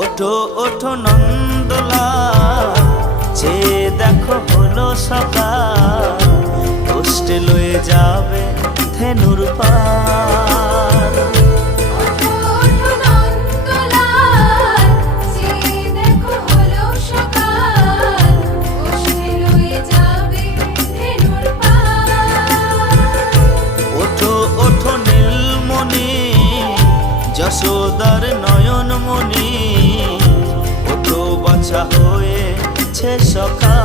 ওঠো ওঠো নন্দলাল, চেয়ে দেখো হলো সকাল, কষ্টে লয়ে যাবে ধেনুর পাল। ওঠো ওঠো নন্দলাল, চেয়ে দেখো হলো সকাল, কষ্টে লয়ে যাবে ধেনুর পাল। ওঠো ওঠো নীলমণি, যশোদার নয়নমণি, ওঠো বাছা হয়েছে সকাল।